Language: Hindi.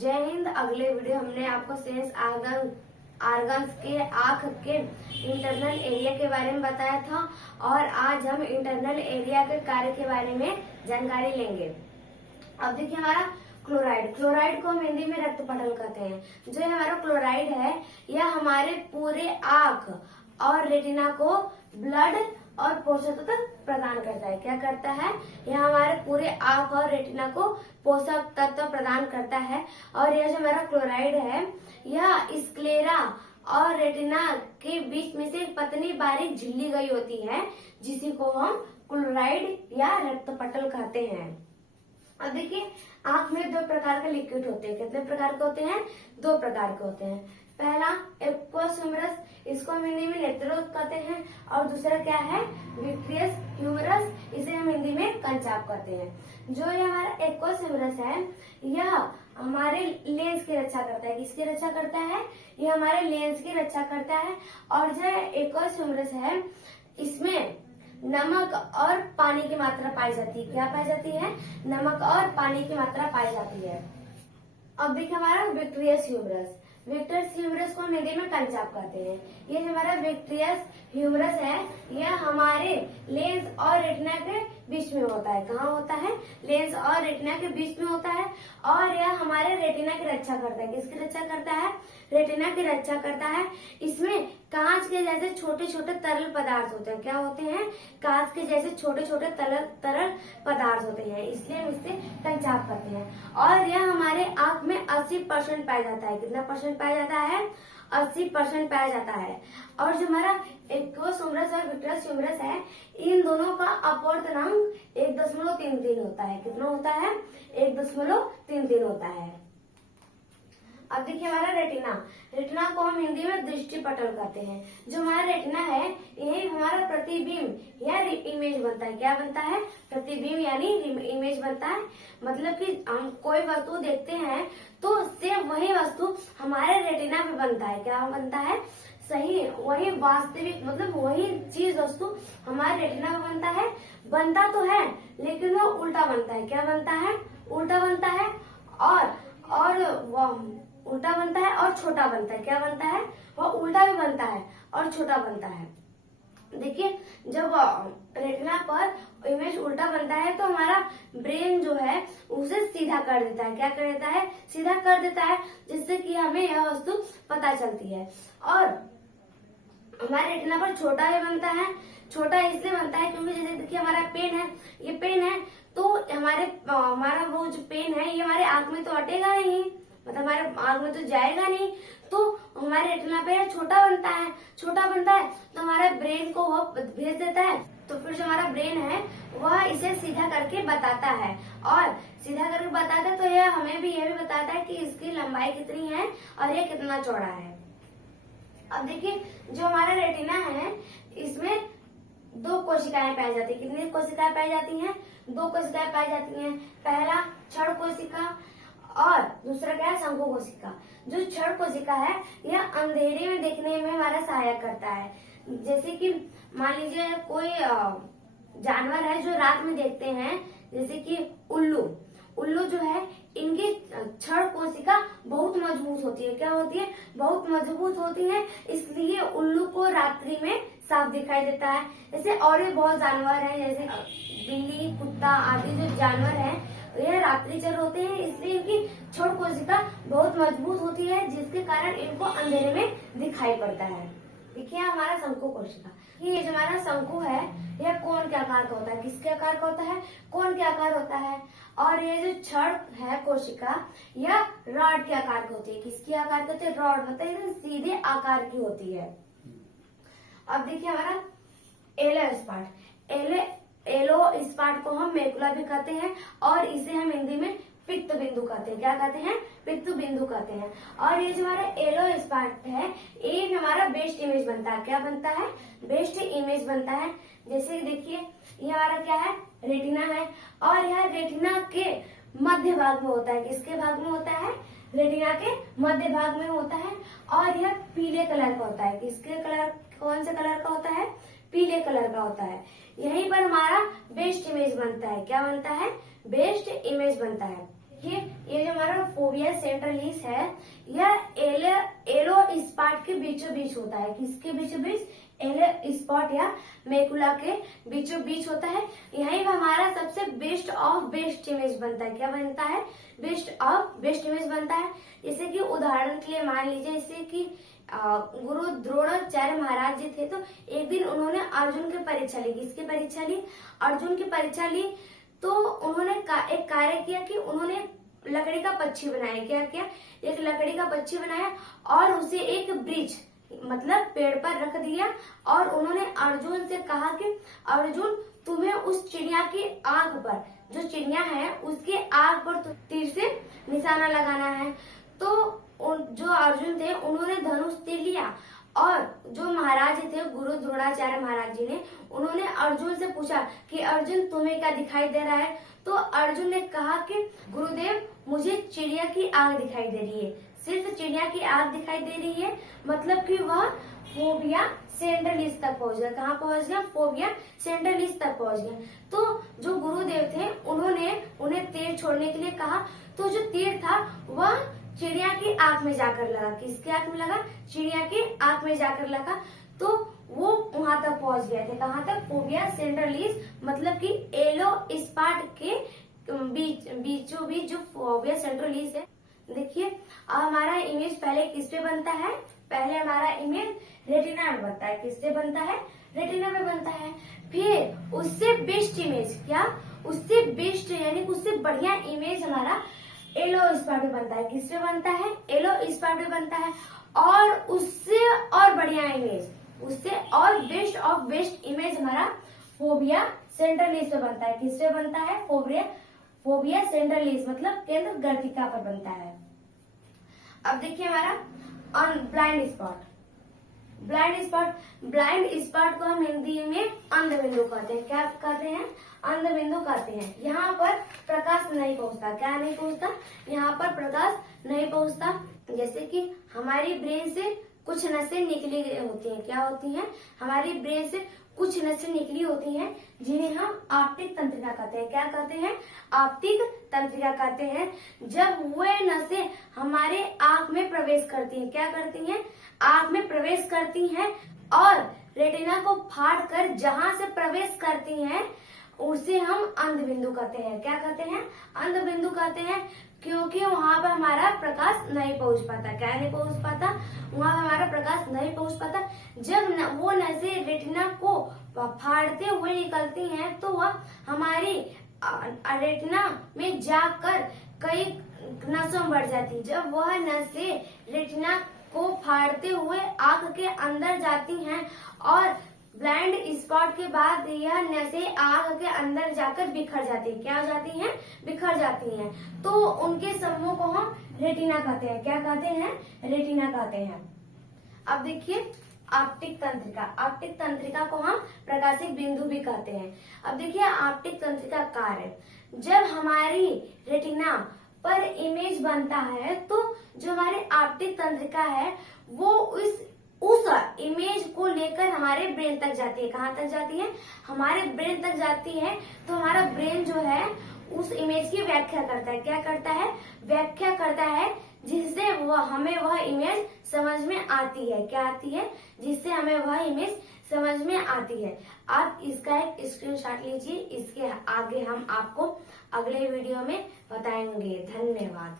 जय हिंद। अगले वीडियो हमने आपको सेंस आर्गन्स के आंख के इंटरनल एरिया के बारे में बताया था और आज हम इंटरनल एरिया के कार्य के बारे में जानकारी लेंगे। अब देखिए हमारा क्लोराइड को हम हिंदी में रक्त पटल कहते हैं। जो हमारा क्लोराइड है यह हमारे पूरे आंख और रेटिना को ब्लड और पोषक तत्व प्रदान करता है। क्या करता है? यह हमारे पूरे आंख और रेटिना को पोषक तत्व प्रदान करता है। और यह जो हमारा क्लोराइड है यह स्क्लेरा और रेटिना के बीच में से एक पतली बारीक झिल्ली गई होती है जिसी को हम क्लोराइड या रक्त पटल कहते हैं। अब देखिए आंख में दो प्रकार के लिक्विड होते हैं। कितने प्रकार के होते हैं? दो प्रकार के होते हैं। पहला एक्वस ह्यूमरस, इसको हम हिंदी में नेत्रोद कहते हैं, और दूसरा क्या है? विट्रियस ह्यूमरस, इसे हम हिंदी में कंचाप कहते हैं। जो ये हमारा एक्वस ह्यूमरस है यह हमारे लेंस की रक्षा करता है। किसकी रक्षा करता है? यह हमारे लेंस की रक्षा करता है। और जो एक्वस ह्यूमरस है इसमें नमक और पानी की मात्रा पाई जाती है। क्या पाई जाती है? नमक और पानी की मात्रा पाई जाती है। अब देखिए हमारा विट्रियस ह्यूमरस, विट्रियस ह्यूमरस को हम हिंदी में कंचाप कहते हैं। ये जो हमारा विट्रियस ह्यूमरस है यह हमारे लेंस और रेटिना के बीच में होता है। कहाँ होता है? लेंस और रेटिना के बीच में होता है। और यह हमारे रेटिना की रक्षा करता है। किसकी रक्षा करता है? रेटिना की रक्षा करता है। इसमें कांच के जैसे छोटे छोटे तरल पदार्थ होते हैं। क्या होते हैं? कांच के जैसे छोटे छोटे तरल पदार्थ होते हैं, इसलिए हम इससे कंचाप कहते हैं। और यह हमारे आंख में 80% पाया जाता है। कितना परसेंट पाया जाता है? 80% पाया जाता है। और जो हमारा एक्वस ह्यूमरस और विट्रियस ह्यूमरस है इन दोनों का अपवर्तनांक 1.33 होता है। कितना होता है? 1.33 होता है। अब देखिए हमारा रेटिना को हम हिंदी में दृष्टि पटल कहते हैं। जो हमारा रेटिना है यही हमारा प्रतिबिंब या इमेज बनता है। क्या बनता है? प्रतिबिंब यानी इमेज बनता है। मतलब कि हम कोई वस्तु देखते हैं तो सिर्फ वही वस्तु हमारे रेटिना में बनता है। क्या बनता है? सही वही वास्तविक मतलब वही चीज वस्तु हमारे रेटिना में बनता है। बनता तो है लेकिन वो उल्टा बनता है। क्या बनता है? उल्टा बनता है और उल्टा बनता है और छोटा बनता है। क्या बनता है? वो उल्टा भी बनता है और छोटा बनता है। देखिए जब रेटिना पर इमेज उल्टा बनता है तो हमारा ब्रेन जो है उसे सीधा कर देता है। क्या कर देता है? सीधा कर देता है, जिससे कि हमें यह वस्तु पता चलती है। और हमारे रेटिना पर छोटा भी बनता है। छोटा इसलिए बनता है क्योंकि जैसे देखिए हमारा पेन है, ये पेन है तो हमारा वो जो पेन है ये हमारे आंख में तो अटेगा नहीं, मतलब हमारे आंख में तो जाएगा नहीं, तो हमारे रेटिना पे छोटा बनता है। छोटा बनता है तो हमारे ब्रेन को वो भेज देता है। तो फिर जो हमारा ब्रेन है वह इसे सीधा करके बताता है, और सीधा करके बताता है तो यह हमें भी यह भी बताता है कि इसकी लंबाई कितनी है और ये कितना चौड़ा है। अब देखिए जो हमारा रेटिना है इसमें दो कोशिकाएं पाई जाती है। कितनी कोशिकाएं पाई जाती हैं? दो कोशिकाएं पाई जाती हैं। पहला क्षण कोशिका और दूसरा क्या है? शंकु कोशिका। जो क्षण कोशिका है यह अंधेरे में देखने में हमारा सहायक करता है। जैसे कि मान लीजिए कोई जानवर है जो रात में देखते हैं, जैसे कि उल्लू जो है इनकी क्षण कोशिका बहुत मजबूत होती है। क्या होती है? बहुत मजबूत होती है, इसलिए उल्लू को रात्रि में साफ दिखाई देता है। जैसे और भी बहुत जानवर हैं, जैसे बिल्ली, कुत्ता आदि जो जानवर हैं यह रात्रिचर होते हैं, इसलिए इनकी क्षण कोशिका बहुत मजबूत होती है, जिसके कारण इनको अंधेरे में दिखाई पड़ता है। देखिए हमारा शंकु कोशिका, ये जो हमारा शंकु है यह कोण के आकार का होता है। किसके आकार का होता है? कोण के आकार होता है। और ये जो क्षण है कोशिका यह रॉड के आकार की होती है। किसके आकार की होती है? रॉड, मतलब सीधे आकार की होती है। अब देखिए हमारा एलो स्पाट को हम मेकुला भी कहते हैं और इसे हम हिंदी में पित्त बिंदु कहते हैं। क्या कहते हैं? पित्त बिंदु कहते हैं। और ये जो हमारा एलो स्पाट है ये हमारा बेस्ट इमेज बनता है। क्या बनता है? बेस्ट इमेज बनता है। जैसे देखिए ये हमारा क्या है? रेटिना है, और यह रेटिना के मध्य भाग में होता है। किसके भाग में होता है? रेटिना के मध्य भाग में होता है। और यह पीले कलर का होता है। किसके कलर? कौन से कलर का होता है? पीले कलर का होता है। यहीं पर हमारा बेस्ट इमेज बनता है। क्या बनता है? बेस्ट इमेज बनता है। ये जो हमारा फोविया सेंट्रलिस है, यह एलो स्पॉट के बीचों बीच होता है। किसके बीचों बीच? एलो स्पॉट या मैकुला के बीचों बीच होता है। यहीं पर हमारा सबसे बेस्ट ऑफ बेस्ट इमेज बनता है। क्या बनता है? बेस्ट ऑफ बेस्ट इमेज बनता है। जैसे कि उदाहरण के लिए मान लीजिए, जैसे कि गुरु द्रोणाचार्य महाराज जी थे, तो एक दिन उन्होंने अर्जुन की परीक्षा ली। किसकी परीक्षा ली? अर्जुन की परीक्षा ली। तो उन्होंने एक कार्य किया कि उन्होंने लकड़ी का पक्षी बनाया। क्या किया? एक लकड़ी का पक्षी बनाया और उसे एक ब्रिज मतलब पेड़ पर रख दिया, और उन्होंने अर्जुन से कहा कि अर्जुन, तुम्हें उस चिड़िया की आंख पर, जो चिड़िया है उसके आंख पर तीर से निशाना लगाना है। तो जो अर्जुन थे उन्होंने धनुष तीर लिया, और जो महाराज थे गुरु द्रोणाचार्य महाराज जी ने, उन्होंने अर्जुन से पूछा कि अर्जुन, तुम्हें क्या दिखाई दे रहा है? तो अर्जुन ने कहा कि गुरुदेव, मुझे चिड़िया की आंख दिखाई दे रही है। सिर्फ चिड़िया की आंख दिखाई दे रही है, मतलब कि वह फोविया सेंट्रलिस तक पहुंच गया। कहाँ पहुंच गया? फोविया सेंट्रलिस तक पहुंच गया। तो जो गुरुदेव थे उन्होंने उन्हें तीर छोड़ने के लिए कहा। तो जो तीर था वह चिड़िया की आंख में जाकर लगा। किसकी आंख में लगा? चिड़िया की आंख में जाकर लगा। तो वो वहां तक पहुंच गए थे। कहाँ तक? फोविया सेंट्रलिस, मतलब कि एलो स्पॉट के बीचों बीच जो फोविया सेंट्रलिस है। देखिए, हमारा इमेज पहले किस पे बनता है? पहले हमारा इमेज रेटिना में बनता है। किससे बनता है? रेटिना में बनता है। फिर उससे बेस्ट इमेज, क्या? उससे बेस्ट यानी उससे बढ़िया इमेज हमारा एलो स्पॉट पे बनता है। किस पे बनता है? एलो स्पॉट पे बनता है। और उससे और बढ़िया इमेज, उससे और बेस्ट ऑफ बेस्ट इमेज हमारा फोविया सेंट्रलिस पे बनता है। किस पे बनता है? फोविया सेंट्रलिस मतलब केंद्र गर्तिका पर बनता है। अब देखिए हमारा ब्लाइंड स्पॉट। ब्लाइंड स्पॉट को हम हिंदी में अंधबिंदु कहते हैं। क्या कहते हैं? अंधबिंदु कहते हैं। यहाँ पर प्रकाश नहीं पहुंचता। क्या नहीं पहुंचता? यहाँ पर प्रकाश नहीं पहुंचता। जैसे कि हमारी ब्रेन से कुछ नसें निकली होती हैं। क्या होती हैं? हमारी ब्रेन से कुछ नसें निकली होती हैं, जिन्हें हम ऑप्टिक तंत्रिका कहते हैं। क्या कहते हैं? ऑप्टिक तंत्रिका कहते हैं। जब वह नसें हमारे आंख में प्रवेश करती हैं, क्या करती हैं? आंख में प्रवेश करती हैं, और रेटिना को फाड़ कर जहां से प्रवेश करती हैं उसे हम अंधबिंदु कहते हैं। क्या कहते हैं? अंधबिंदु कहते हैं, क्योंकि वहां पर हमारा प्रकाश नहीं पहुंच पाता। क्या नहीं पहुंच पाता? वहां पर हमारा प्रकाश नहीं पहुंच पाता। जब वो नसें रेटिना को फाड़ते हुए निकलती हैं, तो वह हमारी रेटिना में जाकर कई नसों में बढ़ जाती है। जब वह नसें रेटिना को फाड़ते हुए आंख के अंदर जाती हैं, और ब्लाइंड स्पॉट के बाद यह नसें आंख के अंदर जाकर बिखर जाती है। क्या हो जाती हैं? बिखर जाती हैं। तो उनके समूह को हम रेटिना कहते हैं। क्या कहते हैं? रेटिना कहते हैं। अब देखिए ऑप्टिक तंत्रिका। ऑप्टिक तंत्रिका को हम प्रकाशिक बिंदु भी कहते हैं। अब देखिए ऑप्टिक तंत्रिका कार्य, जब हमारी रेटिना पर इमेज बनता है, तो जो हमारी ऑप्टिक तंत्रिका है वो उस इमेज को लेकर हमारे ब्रेन तक जाती है। कहाँ तक जाती है? हमारे ब्रेन तक जाती है। तो हमारा ब्रेन जो है उस इमेज की व्याख्या करता है। क्या करता है? व्याख्या करता है, जिससे हमें वह इमेज समझ में आती है। क्या आती है? जिससे हमें वह इमेज समझ में आती है। आप इसका एक स्क्रीनशॉट लीजिए। इसके आगे हम आपको अगले वीडियो में बताएंगे। धन्यवाद।